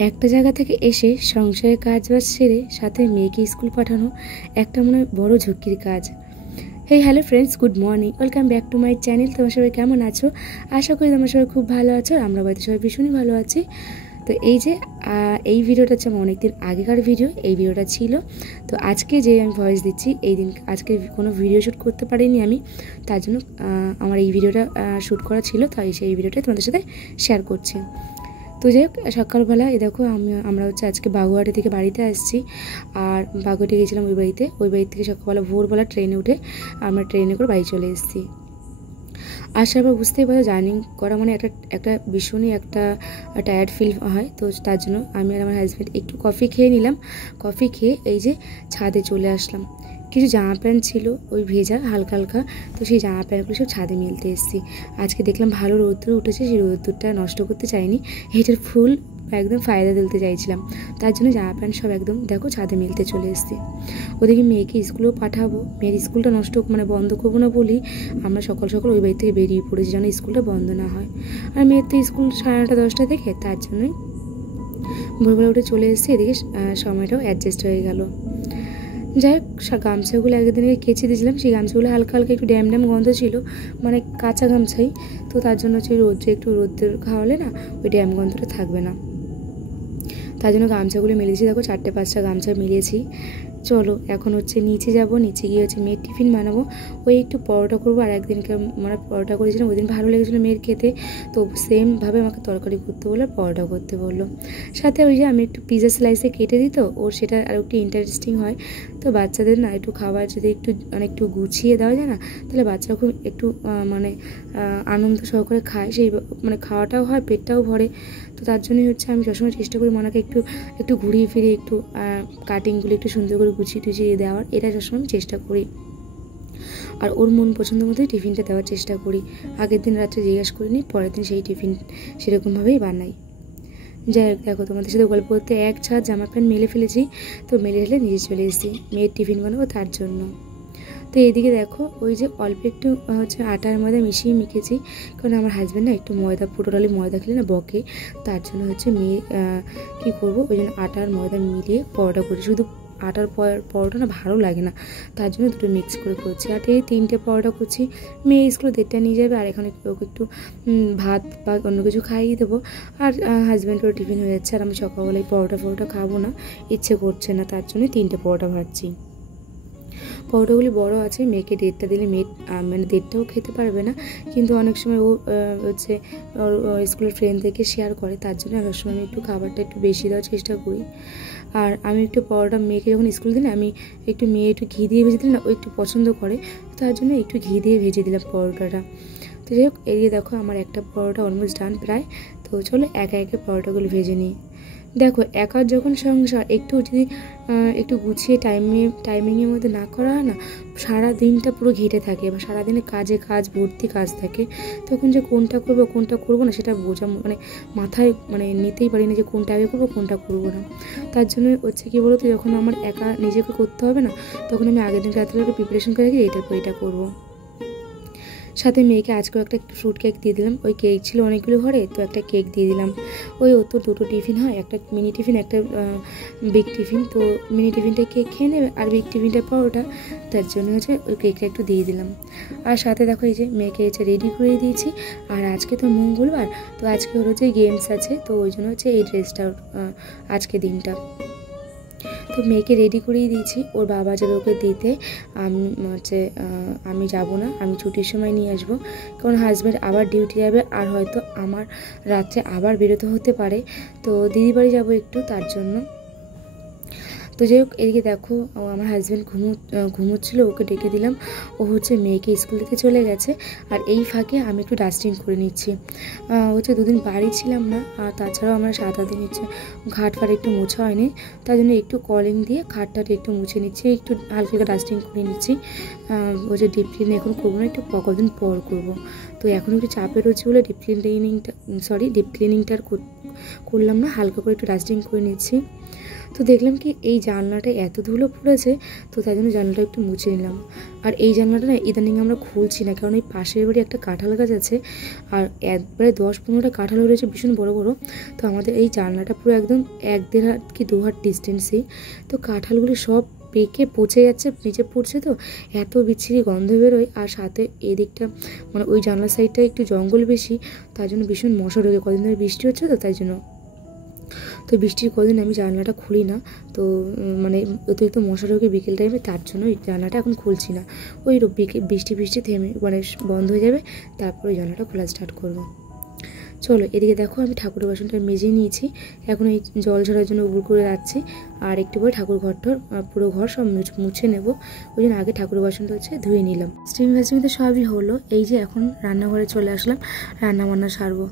একটা জায়গা থেকে এসে সংসারের কাজবাজ সেরে সাথে মেয়েকে স্কুল পাঠানো একটা মনে হয় বড় ঝুঁকির কাজ। Hey hello friends, good morning, welcome back to my channel. তোমার সবাই কেমন আছো? আশা করি তোমার সবাই খুব ভালো আছো। আমরা বাড়িতে সবাই ভীষণই ভালো আছি। তো এই যে এই ভিডিওটা হচ্ছে আমার অনেকদিন আগেকার ভিডিও। এই ভিডিওটা ছিল তো আজকে যে আমি ভয়েস দিচ্ছি এই দিন আজকে কোনো ভিডিও শ্যুট করতে পারিনি আমি, তার জন্য আমার এই ভিডিওটা শ্যুট করা ছিল, তাই সেই ভিডিওটা তোমাদের সাথে শেয়ার করছি। তো যাই হোক, সকালবেলা এই দেখো আমরা হচ্ছে আজকে বাগুয়াটি থেকে বাড়িতে আসছি। আর বাগুয়াটি গেছিলাম ওই বাড়ি থেকে সকালবেলা ভোরবেলা ট্রেনে উঠে আমরা ট্রেনে করে বাড়ি চলে এসেছি। আসার পর বুঝতেই পারো জার্নি করা মানে একটা ভীষণই একটা টায়ার্ড ফিল হয়। তো তার জন্য আমি আর আমার হাজব্যান্ড একটু কফি খেয়ে নিলাম। কফি খেয়ে এই যে ছাদে চলে আসলাম। কিছু জামা প্যান্ট ছিল ওই ভেজা হালকা হালকা, তো সেই জামা প্যান্টগুলো সব ছাদে মেলতে এসেছি। আজকে দেখলাম ভালো রোদ্দুর উঠেছে, সেই রোদ্দুরটা নষ্ট করতে চাইনি, এটার ফুল একদম ফায়দা তুলতে চাইছিলাম। তার জন্য জামা প্যান্ট সব একদম দেখো ছাদে মেলতে চলে এসেছি। ওদিকে মেয়েকে স্কুলেও পাঠাবো, মেয়ের স্কুলটা নষ্ট মানে বন্ধ করবো না বলি আমরা সকাল সকাল ওই বাড়ি থেকে বেরিয়ে পড়েছি যেন স্কুলটা বন্ধ না হয়। আর মেয়ের তো স্কুল 9:30 10টা থেকে, তার জন্যই ভোরবেলা উঠে চলে এসেছি। এদিকে সময়টাও অ্যাডজাস্ট হয়ে গেল। যাই হোক, গামছাগুলো একদিনে কেচে দিয়েছিলাম, সেই গামছাগুলো হালকা হালকা একটু ড্যাম গন্ধ ছিল, মানে কাঁচা গামছাই। তো তার জন্য হচ্ছে একটু রোদ্রে খাওয়ালে না ওই ড্যাম গন্ধটা থাকবে না, তার জন্য গামছাগুলো মিলিয়েছি। দেখো 4-5টা গামছা মিলিয়েছি। চলো এখন হচ্ছে নিচে যাব, নিচে গিয়ে হচ্ছে মেয়ের টিফিন বানাবো। ওই একটু পরোটা করবো, আর একদিনকে মানে পরোটা করেছিলাম ওই দিন ভালো লেগেছিলো মেয়ের খেতে, তো সেমভাবে আমাকে তরকারি করতে বললো, পরোটা করতে বললো। সাথে ওই যে আমি একটু পিজা স্লাইসে কেটে দিত ওর, সেটা আর একটু ইন্টারেস্টিং হয়। তো বাচ্চাদের না একটু খাবার যদি একটু গুছিয়ে দেওয়া যায় না, তাহলে বাচ্চারা খুব একটু মানে আনন্দ সহকারে খায়, সেই মানে খাওয়াটাও হয়, পেটটাও ভরে। তো তার জন্যই হচ্ছে আমি সবসময় চেষ্টা করি মানাকে একটু ঘুরিয়ে ফিরিয়ে একটু কাটিংগুলো একটু সুন্দর করে গুছিয়ে টুছিয়ে দেওয়ার, এটা সবসময় আমি চেষ্টা করি। আর ওর মন পছন্দ মতোই টিফিনটা দেওয়ার চেষ্টা করি। আগের দিন রাত্রে জিজ্ঞাসা করিনি, পরের দিন সেই টিফিন সেরকমভাবেই বানাই। যাই হোক, দেখো তোমাদের সাথে গল্প করতে এক ছাদ জামা প্যান্ট মেলে ফেলেছি, তো মেলে ফেলে নিচে চলে এসেছি মেয়ের টিফিন বানাবো তার জন্য। তো এইদিকে দেখো ওই যে অল্প একটু হচ্ছে আটার ময়দা মিশিয়ে মেখেছি, কারণ আমার হাজব্যান্ড না একটু ময়দা পুরোটালি ময়দা খেলে না বকে, তার জন্য হচ্ছে মেয়ে কী করবো ওই জন্য আটার ময়দা মিলিয়ে পরোটা করি। শুধু আটার পরোটা না ভালো লাগে না, তার জন্য দুটো মিক্স করে করছি। আর এই 3টে পরোটা করছি। মেয়ে স্কুলে 1:30 নিয়ে যাবে, আর এখানে ওকে একটু ভাত বা অন্য কিছু খাইয়ে দেবো। আর হাজব্যান্ডেরও টিফিন হয়ে যাচ্ছে, আর আমি সকালবেলায় পরোটা খাবো না, ইচ্ছে করছে না, তার জন্য 3টে পরোটা ভাজছি। পরোটাগুলি বড় আছে, মেয়েকে 1:30 দিলে মেয়ে মানে 1:30টাও খেতে পারবে না, কিন্তু অনেক সময় ও হচ্ছে ওর স্কুলের ফ্রেন্ড থেকে শেয়ার করে, তার জন্য অনেক সময় আমি একটু খাবারটা একটু বেশি দেওয়ার চেষ্টা করি। আর আমি একটু পরোটা মেয়েকে যখন স্কুল দিলে আমি মেয়ে একটু ঘি দিয়ে ভেজে দিলে না ও একটু পছন্দ করে, তার জন্য একটু ঘি দিয়ে ভেজে দিলাম পরোটাটা। তো যাই হোক, এদিকে দেখো আমার একটা পরোটা অলমোস্ট ডান প্রায়। তো চলো একে একে পরোটাগুলো ভেজে নিই। দেখো একার যখন সংসার একটু যদি একটু গুছিয়ে টাইমিংয়ের মধ্যে না করা হয় না, সারা দিনটা পুরো ঘেটে থাকে বা সারাদিনে কাজ ভর্তি কাজ থাকে, তখন যে কোনটা করবো না সেটা বোঝা মানে মাথায় মানে নিতেই পারি না যে কোনটা আগে করবো কোনটা করবো না। তার জন্য হচ্ছে কী বলতো, যখন আমার একা নিজেকে করতে হবে না, তখন আমি আগের দিন রাত্রে প্রিপারেশন করে রাখি এটার পর এটা করবো। সাথে মেয়েকে আজকেও একটা ফ্রুট কেক দিয়ে দিলাম, ওই কেক ছিল অনেকগুলো ঘরে, তো একটা কেক দিয়ে দিলাম। ওই ওর তো 2টো টিফিন হয়, একটা মিনি টিফিন একটা বিগ টিফিন, তো মিনি টিফিনটা কেক খেয়ে নেবে আর বিগ টিফিনটা পরোটা, তার জন্য হচ্ছে ওই কেকটা একটু দিয়ে দিলাম। আর সাথে দেখো এই যে মেয়েকে হচ্ছে রেডি করে দিয়েছি। আর আজকে তো মঙ্গলবার, তো আজকে ওর হচ্ছে গেমস আছে, তো ওই জন্য হচ্ছে এই ড্রেসটা আজকে দিনটা। তো মেয়েকে রেডি করিয়ে দিয়েছি, ওর বাবা যাবে ওকে দিতে। আমি যাব না, আমি ছুটির সময় নিয়ে আসবো, কারণ হাজব্যান্ড আবার ডিউটি যাবে, আর হয়তো আমার রাত্রে আবার বেরোতে হতে পারে, তো দিদি বাড়ি যাবো একটু, তার জন্য। তো যাই হোক, এদিকে দেখো আমার হাজব্যান্ড ঘুমোচ্ছিল, ওকে ডেকে দিলাম, ও হচ্ছে মেয়েকে স্কুল থেকে চলে গেছে। আর এই ফাঁকে আমি একটু ডাস্টিং করে নিচ্ছি। হচ্ছে 2 দিন বাড়ি ছিলাম না, আর তাছাড়াও আমার 7-8 দিন হচ্ছে ঘাট ফাট একটু মোছা হয়নি, তার জন্য একটু কলিং দিয়ে ঘাটটাটা একটু মুছে নিচ্ছি, একটু হালকা ডাস্টিং করে নিচ্ছি। হচ্ছে ডিপ ক্লিন এখন করবো না, একটু কদিন পর করবো। তো এখন একটু চাপে রয়েছে বলে ডিপ ক্লিনিংটা করলাম না, হালকা করে একটু ডাস্টিং করে নিচ্ছি। তো দেখলাম কি এই জানলাটা এত ধুলো পড়েছে, তো তাই জন্য জানলাটা একটু মুছে নিলাম। আর এই জানলাটা না ইদানিং আমরা খুলছি না, কারণ এই পাশের বাড়ি একটা কাঁঠাল গাছ আছে, আর একবারে 10-15টা কাঁঠাল রয়েছে ভীষণ বড় বড়। তো আমাদের এই জানলাটা পুরো একদম 1-1.5 হাত কি 2 হাত ডিস্টেন্সেই। তো কাঁঠালগুলো সব পেকে পচে যাচ্ছে, নিচে পড়ছে, তো এত বিচ্ছিরি গন্ধ বেরোয়। আর সাথে এদিকটা মানে ওই জানলার সাইডটা একটু জঙ্গল বেশি, তার জন্য ভীষণ মশা ঢোকে। কদিন ধরে বৃষ্টি হচ্ছে তো তাই জন্য। তো বৃষ্টির কদিন আমি জানলাটা খুলি না, তো মানে অতিরিক্ত মশা ঢোকে বিকেল টাইমে, তার জন্য ওই জানলাটা এখন খুলছি না। ওই বৃষ্টি থেমে মানে বন্ধ হয়ে যাবে, তারপর ওই জানলাটা খোলা স্টার্ট করবো। চলো এদিকে দেখো আমি ঠাকুরের বাসনটা মেজে নিয়েছি, এখন এই জল ঝরার জন্য উবুর করে রাখছি। আর একটু পরে ঠাকুর ঘরটার পুরো ঘর সব মুছে নেব, ওই জন্য আগে ঠাকুরের বাসনটা হচ্ছে ধুয়ে নিলাম। স্টিম ভ্যাসিংতে সবই হলো, এই যে এখন রান্নাঘরে চলে আসলাম, রান্না বান্না সারবো।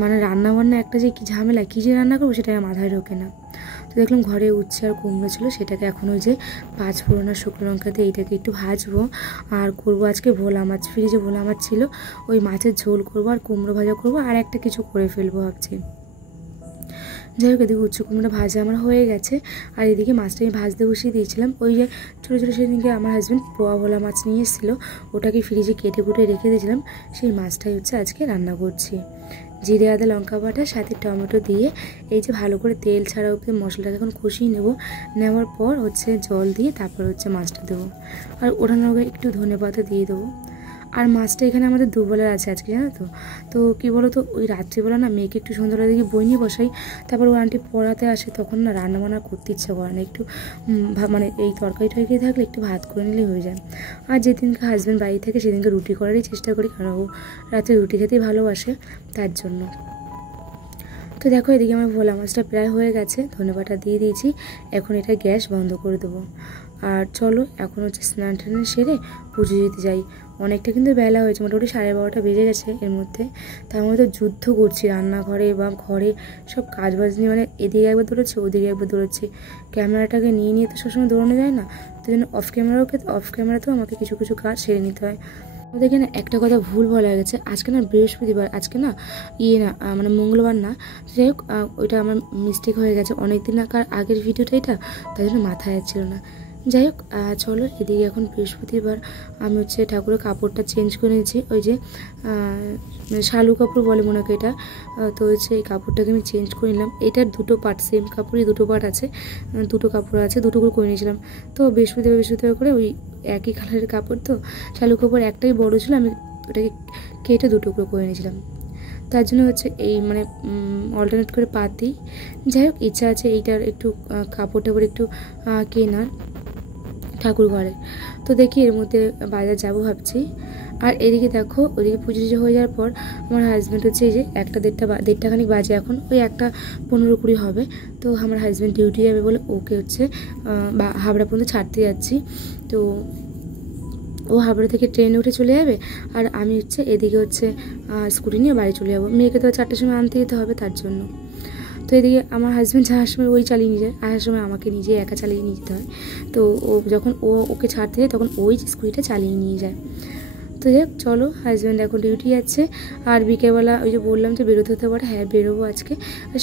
মানে রান্না বান্না একটা যে কি ঝামেলা, কী যে রান্না করবো সেটা মাথায় ঢোকে না। তো দেখলাম ঘরে উচ্ছে আর কুমড়ো ছিল, সেটাকে এখন ওই যে 5 ফোড়ন আর শুকনো লঙ্কা দিয়ে এইটাকে একটু ভাজবো। আর করবো আজকে ভোলা মাছ, ফ্রিজে ভোলা মাছ ছিল, ওই মাছের ঝোল করবো আর কুমড়ো ভাজা করবো, আর একটা কিছু করে ফেলবো ভাবছি। যাই হোক এদিকে উচ্ছে কুমড়োটা ভাজা আমার হয়ে গেছে, আর এদিকে মাছটা আমি ভাজতে বসিয়ে দিয়েছিলাম। ওই যে ছোটো ছোটো সেদিনকে আমার হাজব্যান্ড পোয়া ভোলা মাছ নিয়ে এসেছিলো, ওটাকে ফ্রিজে কেটে কুটে রেখে দিয়েছিলাম, সেই মাছটাই হচ্ছে আজকে রান্না করছি। জিরে আদা লঙ্কা বাটা সাথে টমেটো দিয়ে এই যে ভালো করে তেল ছাড়া অবধি মশলাটাকে এখন কষিয়ে নেওয়ার পর হচ্ছে জল দিয়ে তারপর হচ্ছে মাছটা দেবো, আর ওঠানোর আগে একটু ধনেপাতা দিয়ে দেবো। আর মাছটা এখানে আমাদের দুবেলার আছে আজকে, জানো তো। তো কী বলো তো, ওই রাত্রিবেলা না মেয়েকে একটু সন্ধ্যাবেলা দিকে বই নিয়ে বসাই, তারপর ও আন্টি পড়াতে আসে, তখন না রান্না বান্না করতে ইচ্ছা করে না, একটু মানে এই তরকারি টরকারি থাকলে একটু ভাত করে নিলেই হয়ে যায়। আর যেদিনকে হাজব্যান্ড বাড়ি থেকে সেদিনকে রুটি করারই চেষ্টা করি, কারণ ও রাতে রুটি খেতেই ভালোবাসে, তার জন্য। তো দেখো এদিকে আমার ভোলা মাছটা প্রায় হয়ে গেছে, ধনেপাতা দিয়ে দিয়েছি, এখন এটা গ্যাস বন্ধ করে দেবো। আর চলো এখন হচ্ছে স্নান টান সেরে পুজো দিতে যাই। অনেকটা কিন্তু বেলা হয়েছে, মোটামুটি 12:30 বেজে গেছে। এর মধ্যে তার মধ্যে যুদ্ধ করছি রান্নাঘরে বা ঘরে সব কাজ বাজ নিয়ে, মানে এদিকে একবার দৌড়াচ্ছি ওদিকে একবার দৌড়াচ্ছি। ক্যামেরাটাকে নিয়ে তো সবসময় দৌড়ানো যায় না, তো জন্য অফ ক্যামেরাতেও আমাকে কিছু কিছু কাজ সেরে নিতে হয়। আমাদের এখানে একটা কথা ভুল বলা গেছে, আজকে না বৃহস্পতিবার, আজকে না মানে মঙ্গলবার না। যাই হোক ওইটা আমার মিস্টেক হয়ে গেছে, অনেক দিন আগের ভিডিওটা এটা, তাই জন্য মাথায় যাচ্ছিল না। যাই হোক চলো এদিকে এখন বৃহস্পতিবার, আমি হচ্ছে ঠাকুরের কাপড়টা চেঞ্জ করে নিয়েছি, ওই যে শালু কাপড় বলে মনে হয় এটা। তো হচ্ছে এই কাপড়টাকে আমি চেঞ্জ করে নিলাম, এটার 2টো পার্ট, সেম কাপড়ই 2টো পার্ট আছে, 2টো কাপড় আছে, 2টো করে নিয়েছিলাম। তো বৃহস্পতিবার করে ওই একই কালারের কাপড়, তো শালু কাপড় একটাই বড় ছিল, আমি ওটাকে কেটে 2 টুকরো করে নিয়েছিলাম, তার জন্য হচ্ছে এই মানে অল্টারনেট করে পাত দিই। যাই হোক ইচ্ছা আছে এইটার একটু কাপড় টাপড় একটু কেনার ঠাকুর ঘরে, তো দেখি এর মধ্যে বাজার যাবো ভাবছি। আর এদিকে দেখো ওদিকে পুজো টুজো হয়ে যাওয়ার পর আমার হাজব্যান্ড হচ্ছে এই যে 1-1:30 খানিক বাজে, এখন ওই 1:15-20 হবে। তো আমার হাজব্যান্ড ডিউটি যাবে বলে ওকে হচ্ছে হাবড়া পর্যন্ত ছাড়তে যাচ্ছি। তো ও হাবড়া থেকে ট্রেনে উঠে চলে যাবে, আর আমি হচ্ছে এদিকে হচ্ছে স্কুটি নিয়ে বাড়ি চলে যাবো। মেয়েকে তো 4টার সময় আনতে যেতে হবে, তার জন্য। তো এদিকে আমার হাজব্যান্ড যাওয়ার সময় ওই চালিয়ে নিয়ে যায়, আসার সময় আমাকে নিজে একা চালিয়ে নিয়ে যেতে হয়। তো ও যখন ওকে ছাড়তে যায় তখন ওই স্কুটিটা চালিয়ে নিয়ে যায়। তো যাই হোক চলো, হাজব্যান্ড এখন ডিউটি যাচ্ছে। আর বিকেলবেলা ওই যে বললাম যে বেরোতে হতে পারে, হ্যাঁ বেরোবো আজকে,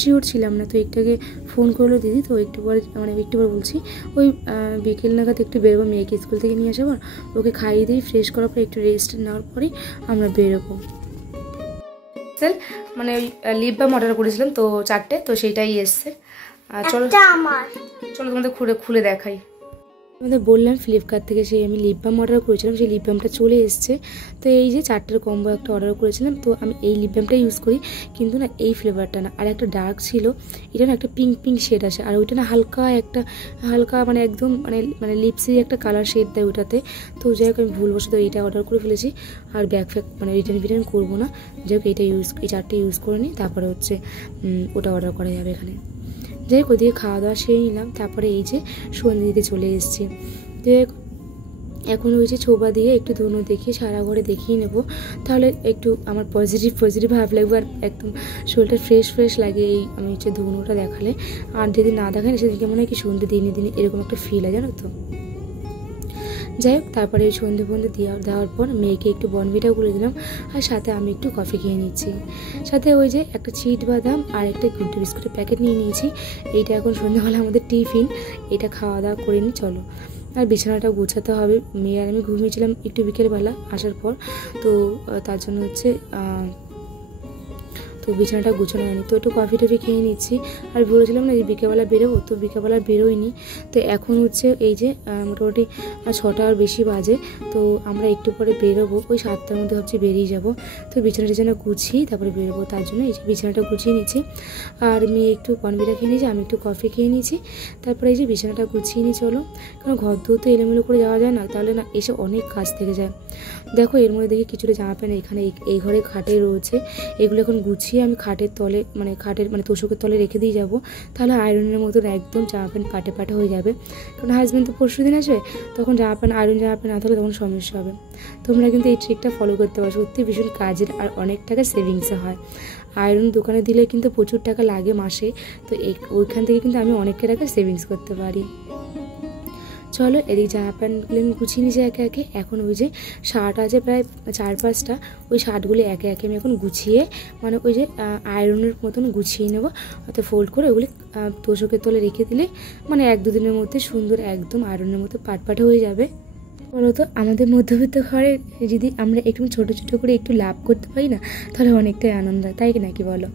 শিওর ছিলাম না। তো একটু আগে ফোন করলো দিদি, তো একটু পরে বলছি ওই বিকেল নাগাদ একটু বেরোবো, মেয়েকে স্কুল থেকে নিয়ে আসার পর ওকে খাইয়ে দিই, ফ্রেশ করার পর একটু রেস্ট নেওয়ার পরেই আমরা বেরোবো। মানে ওই লিপ বাম অর্ডার করেছিলাম, তো 4টে, তো সেইটাই এসছে। চলো তোমাদের খুলে দেখাই। আমাদের বললাম ফ্লিপকার্ট থেকে সেই আমি লিপ বাম অর্ডার করেছিলাম, সেই লিপ বামটা চলে এসছে। তো এই যে 4টের কম্বো একটা অর্ডার করেছিলাম, তো আমি এই লিপ বামটা ইউজ করি, কিন্তু না এই ফ্লেভারটা না, আর একটা ডার্ক ছিল, এটা না একটা পিঙ্ক শেড আসে, আর ওইটা না হালকা মানে একদম মানে লিপসের একটা কালার শেড দেয় ওইটাতে। তো যাই হোক আমি ভুলবশত এইটা অর্ডার করে ফেলেছি, আর ব্যাক মানে রিটার্ন করবো না। যাই হোক এই 4টে ইউজ করে নিই, তারপরে হচ্ছে ওটা অর্ডার করা যাবে এখানে। যাই হোক ওদিকে খাওয়া দাওয়া সেরে নিলাম, তারপরে এই যে সন্ধ্যে দিতে চলে এসেছি। তো এখন ওই যে ছোবা দিয়ে একটু ধুনো দেখিয়ে সারা ঘরে দেখিয়ে নেবো, তাহলে একটু আমার পজিটিভ ভাব লাগবে, আর একদম শরীরটা ফ্রেশ লাগে এই আমি হচ্ছে ধুনোটা দেখালে। আর যদি না দেখায় না সেদিকে মনে হয় কি সন্ধ্যে দিনে এরকম একটা ফিল হয়, জানো তো। যাই হোক, তারপরে সন্ধে ফন্ধে দেওয়ার পর মেয়েকে একটু বনভিটাও করে দিলাম, আর সাথে আমি একটু কফি খেয়ে নিচ্ছি। সাথে ওই যে একটা চিট বাদাম আর একটা গুড্ডি বিস্কুটের প্যাকেট নিয়ে নিয়েছি। এইটা এখন সন্ধ্যাবেলা আমাদের টিফিন, এটা খাওয়া দাওয়া করে নিই চলো। আর বিছানাটা গোছাতে হবে। মেয়ে আর আমি ঘুমিয়েছিলাম একটু বিকেলবেলা আসার পর, তো তার জন্য হচ্ছে তো বিছানাটা গুছানো হয়নি, তো একটু কফি টফি খেয়ে নিচ্ছি। আর বলেছিলাম না যে বিকেলবেলা বেরোবো, তো বিকেলবেলা বেরোয়নি। তো এখন হচ্ছে এই যে মোটামুটি 6টার বেশি বাজে, তো আমরা একটু পরে বেরোবো, ওই 7টার মধ্যে ভাবছি বেরিয়ে যাব। তো বিছানা গুছিয়ে তারপরে বেরোবো, তার জন্য এই যে বিছানাটা গুছিয়ে নিচ্ছি। আর মেয়ে একটু কনভিটা খেয়ে নিয়েছি, আমি একটু কফি খেয়ে নিয়েছি। তারপরে এই যে বিছানাটা গুছিয়ে নিই চলো, কারণ ঘর দৌড় তো এলোমেলো করে যাওয়া যায় না, তাহলে না এসে অনেক কাজ থেকে যায়। দেখো এর মধ্যে দেখি কিছুটা জামা প্যান্ট এখানে এই ঘরে খাটে রয়েছে, এগুলো এখন গুছিয়ে আমি খাটের তলে মানে তোষকের তলে রেখে দিয়ে যাবো, তাহলে আয়রনের মতন একদম জামা প্যান্ট পাটে পাটে হয়ে যাবে। কারণ হাজব্যান্ড তো পরশুদিন আসবে, তখন জামা প্যান্ট জামা প্যান্ট না থাকলে তখন সমস্যা হবে। তোমরা কিন্তু এই ট্রিকটা ফলো করতে পারো, সত্যি ভীষণ কাজের আর অনেক টাকা সেভিংসও হয়। আয়রন দোকানে দিলে কিন্তু প্রচুর টাকা লাগে মাসে, তো ওইখান থেকে কিন্তু আমি অনেকটা টাকা সেভিংস করতে পারি। চলো এদিকে জামা প্যান্টগুলো আমি গুছিয়ে নিয়েছি একে একে। এখন ওই যে শার্ট আছে প্রায় 4-5টা, ওই শার্টগুলো একে একে আমি এখন গুছিয়ে মানে ওই যে আয়রনের মতন গুছিয়ে নেবো, অর্থাৎ ফোল্ড করে ওগুলি তোষকের তলে রেখে দিলে মানে 1-2 দিনের মধ্যে সুন্দর একদম আয়রনের মতো পাটপাটে হয়ে যাবে। বলতো আমাদের মধ্যবিত্ত ঘরে যদি আমরা একটু ছোটো ছোটো করে একটু লাভ করতে পারি না, তাহলে অনেকটাই আনন্দ হয়, তাই নাকি বলো?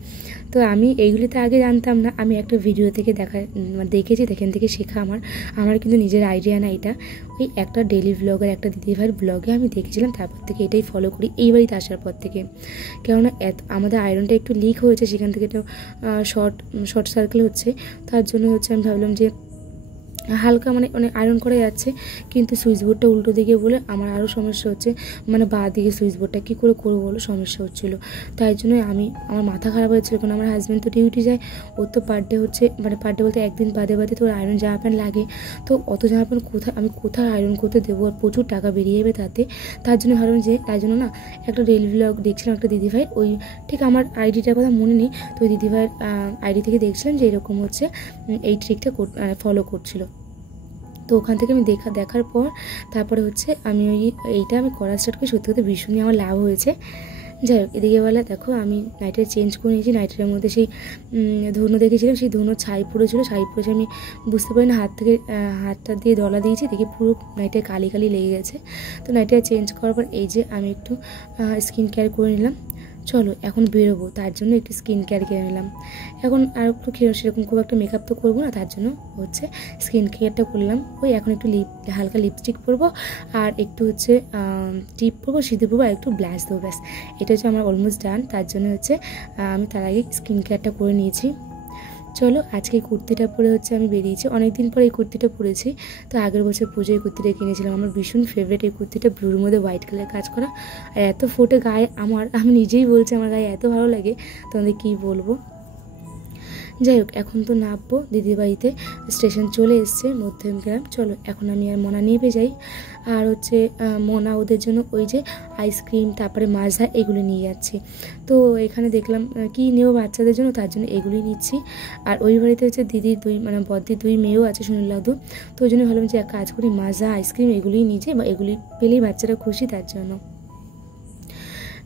তো আমি এইগুলি তো আগে জানতাম না, আমি একটা ভিডিও থেকে দেখেছি, এখান থেকে শেখা আমার কিন্তু নিজের আইডিয়া না এটা, ওই একটা ডেলি ব্লগের একটা দিদিভাইয়ের ব্লগে আমি দেখেছিলাম, তারপর থেকে এটাই ফলো করি এই বাড়িতে আসার পর থেকে। কেননা আমাদের আয়রনটা একটু লিক হয়েছে, সেখান থেকে একটু শর্ট সার্কেল হচ্ছে, তার জন্য হচ্ছে আমি ভাবলাম যে হালকা মানে অনেক আয়রন করা যাচ্ছে, কিন্তু সুইচ বোর্ডটা উল্টো দিকে বলে আমার আরও সমস্যা হচ্ছে, মানে বাঁ দিকে সুইচ বোর্ডটা কী করে করবো বলো, সমস্যা হচ্ছিলো। তাই জন্য আমার মাথা খারাপ হয়েছিলো, কারণ আমার হাজব্যান্ড তো ডিউটি যায়, ওর তো পার ডে হচ্ছে মানে পার ডে বলতে একদিন বাদে তো ওর আয়রন জামা প্যান্ট লাগে, তো অত জামা প্যান্ট কোথায় আয়রন করতে দেবো, আর প্রচুর টাকা বেরিয়ে যাবে তাতে। তার জন্য ভাবলাম যে তাই জন্য না একটা ডেলি ব্লগ দেখছিলাম একটা দিদিভাই, ওই ঠিক আমার আইডিটার কথা মনে নেই, তো ওই দিদিভাইয়ের আইডি থেকে দেখছিলাম যে এরকম হচ্ছে এই ট্রিকটা ফলো করছিল। তো ওখান থেকে আমি দেখার পর তারপরে হচ্ছে আমি এইটা করা স্টার্ট করি, সত্যি কথা ভীষণই আমার লাভ হয়েছে। যাই হোক, এদিকে বেলা দেখো আমি নাইটার চেঞ্জ করে নিয়েছি, নাইটারের মধ্যে সেই ধুনো দেখেছিলাম, সেই ধুনো ছাই পড়েছিল, আমি বুঝতে পারি না, হাতটা দিয়ে ডলা দিয়েছি, দেখি পুরো নাইটায় কালি লেগে গেছে। তো নাইটার চেঞ্জ করার পর এই যে আমি একটু স্কিন কেয়ার করে নিলাম। চলো এখন বেরোবো, তার জন্য একটু স্কিন কেয়ার করে নিলাম। এখন আর একটু সেরকম খুব একটা মেকআপ তো করবো না, তার জন্য হচ্ছে স্কিন কেয়ারটা করলাম। ওই এখন একটু হালকা লিপস্টিক পরবো, আর একটু হচ্ছে টিপ পরবো, সিঁদুর পরবো, আর একটু ব্লাশ দেবো, ব্যাস এটা হচ্ছে আমার অলমোস্ট ডান। তার জন্য হচ্ছে আমি তার আগে স্কিন কেয়ারটা করে নিয়েছি। চলো আজকে এই কুর্তিটা পরে হচ্ছে আমি বেরিয়েছি, অনেক দিন পরে এই কুর্তিটা পরেছি। তো আগের বছর পুজোয় এই কুর্তিটা কিনেছিলাম, আমার ভীষণ ফেভারিট এই কুর্তিটা, ব্লুর মধ্যে হোয়াইট কালার কাজ করা, আর এত ফোটে গায়ে আমি নিজেই বলছি আমার গায়ে এত ভালো লাগে, তোমাদের কী বলবো। যাই হোক, এখন তো নামবো দিদিবাড়িতে, স্টেশন চলে এসছে মধ্যমগ্রাম। চলো এখন আমি আর মোনা নিয়ে যাই, আর হচ্ছে মোনা ওদের জন্য ওই যে আইসক্রিম তারপরে মাজা এগুলো নিয়ে যাচ্ছি। তো এখানে দেখলাম কি নেব বাচ্চাদের জন্য, তার জন্য এগুলোই নিচ্ছি। আর ওই বাড়িতে হচ্ছে দিদির বদ্দির 2 মেয়েও আছে সুনীল দাদু, তো ওই জন্য ভাবলাম যে এক কাজ করি মাজা আইসক্রিম এগুলোই নিয়ে বা এগুলি পেলেই বাচ্চারা খুশি, তার জন্য।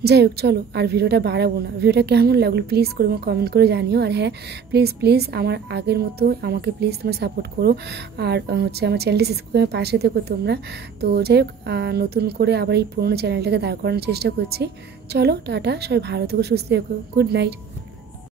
যাই হোক চলো আর ভিডিওটা বাড়াবো না, ভিডিওটা কেমন লাগলো প্লিজ করে কমেন্ট করে জানিও। আর হ্যাঁ প্লিজ আমার আগের মতো আমাকে প্লিজ তোমরা সাপোর্ট করো, আর হচ্ছে আমার চ্যানেলটি সাবস্ক্রাইব করে পাশে থেকো তোমরা। তো যাই হোক, নতুন করে আবার এই পুরোনো চ্যানেলটাকে দাঁড় করানোর চেষ্টা করছি। চলো টাটা, সবাই ভালো থেকো, সুস্থ থেকো, গুড নাইট।